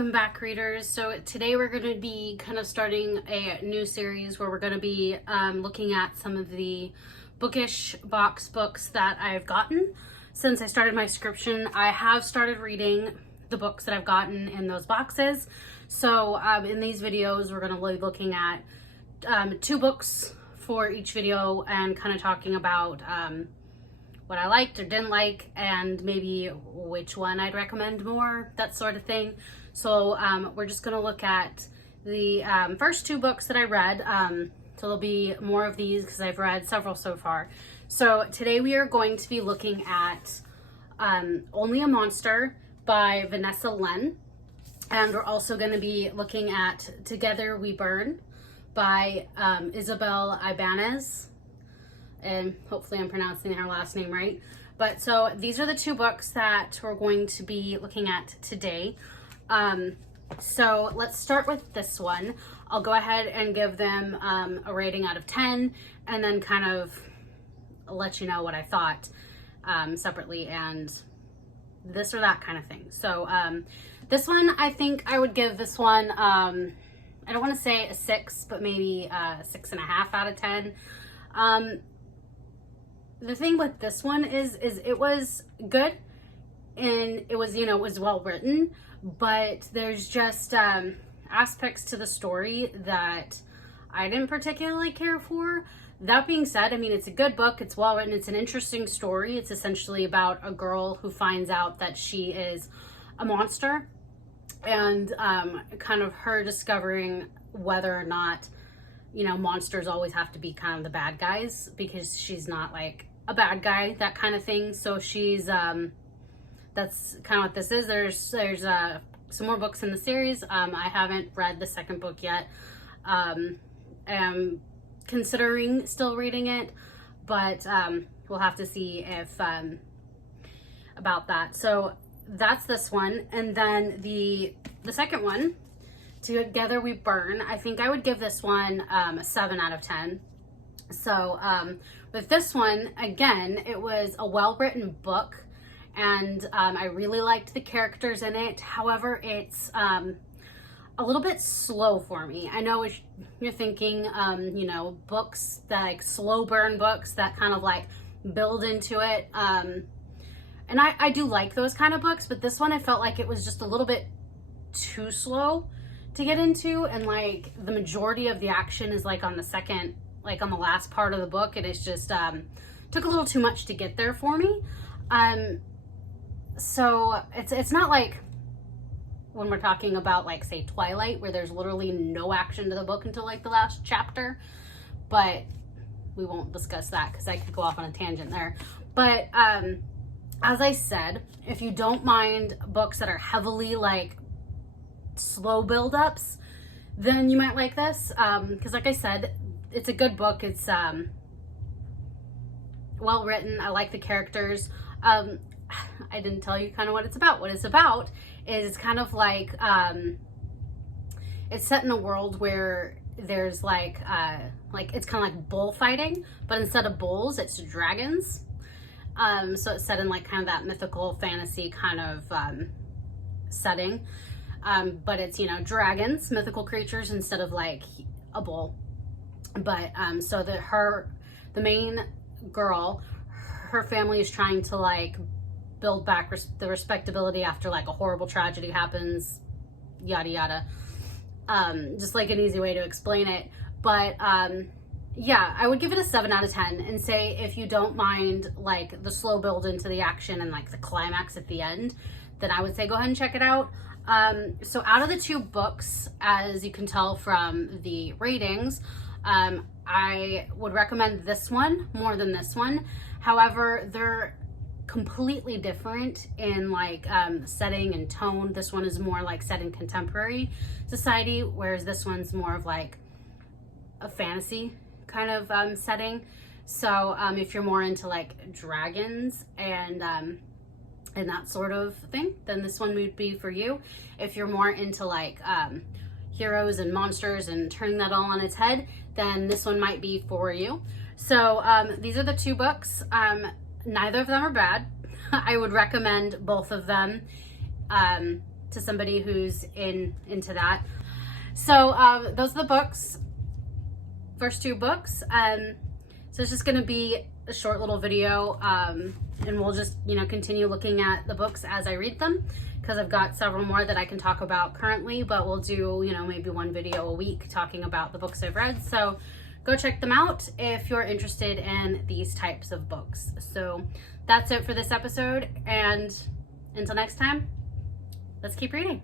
Welcome back, readers. So today we're going to be kind of starting a new series where we're going to be looking at some of the Bookish box books that I've gotten. Since I started my subscription, I have started reading the books that I've gotten in those boxes. So in these videos, we're going to be looking at 2 books for each video and kind of talking about what I liked or didn't like, and maybe which one I'd recommend more, that sort of thing. So we're just going to look at the first 2 books that I read. So there'll be more of these because I've read several so far. So today we are going to be looking at Only a Monster by Vanessa. And we're also going to be looking at Together We Burn by Isabel Ibañez. And hopefully I'm pronouncing her last name right. But so these are the 2 books that we're going to be looking at today. So let's start with this one. I'll go ahead and give them a rating out of 10 and then kind of let you know what I thought separately and this or that kind of thing. So this one, I think I would give this one, I don't want to say a 6, but maybe a 6.5 out of 10. The thing with this one is it was good and it was, it was well written, but there's just aspects to the story that I didn't particularly care for. That being said, I mean, it's a good book, it's well written, it's an interesting story. It's essentially about a girl who finds out that she is a monster and kind of her discovering whether or not, monsters always have to be kind of the bad guys, because she's not like a bad guy, that kind of thing. So she's that's kind of what this is. There's some more books in the series. I haven't read the second book yet. I'm considering still reading it, but we'll have to see if about that. So that's this one. And then the second one, Together We Burn, I think I would give this one a 7 out of 10. So with this one, again, it was a well-written book, and I really liked the characters in it. However, it's a little bit slow for me. I know you're thinking, books that like slow burn books that kind of like build into it. And I do like those kind of books, but this one I felt like it was just a little bit too slow to get into, and like the majority of the action is like on the last part of the book. It is just took a little too much to get there for me. So it's not like when we're talking about like say Twilight, where there's literally no action to the book until like the last chapter, but we won't discuss that because I could go off on a tangent there. But as I said, if you don't mind books that are heavily like slow build-ups, then you might like this, because like I said, it's a good book. It's well written. I like the characters. I didn't tell you kind of what it's about. What it's about is it's kind of like it's set in a world where there's like it's kind of like bullfighting, but instead of bulls, it's dragons. So it's set in like kind of that mythical fantasy kind of setting. But it's, dragons, mythical creatures, instead of like a bull. But so the main girl, her family is trying to like build back the respectability after like a horrible tragedy happens, yada yada. Just like an easy way to explain it. But yeah, I would give it a 7 out of 10 and say if you don't mind like the slow build into the action and like the climax at the end, then I would say go ahead and check it out. So out of the 2 books, as you can tell from the ratings, I would recommend this one more than this one. However, they're completely different in like setting and tone. This one is more like set in contemporary society, whereas this one's more of like a fantasy kind of setting. So if you're more into like dragons and that sort of thing, then this one would be for you. If you're more into like heroes and monsters and turning that all on its head, then this one might be for you. So these are the 2 books. Neither of them are bad. I would recommend both of them. to somebody who's into that. So those are the books, first 2 books. So it's just going to be a short little video, and we'll just, you know, continue looking at the books as I read them, because I've got several more that I can talk about currently, but we'll do, you know, maybe 1 video a week talking about the books I've read. So go check them out if you're interested in these types of books. So that's it for this episode, and until next time, let's keep reading.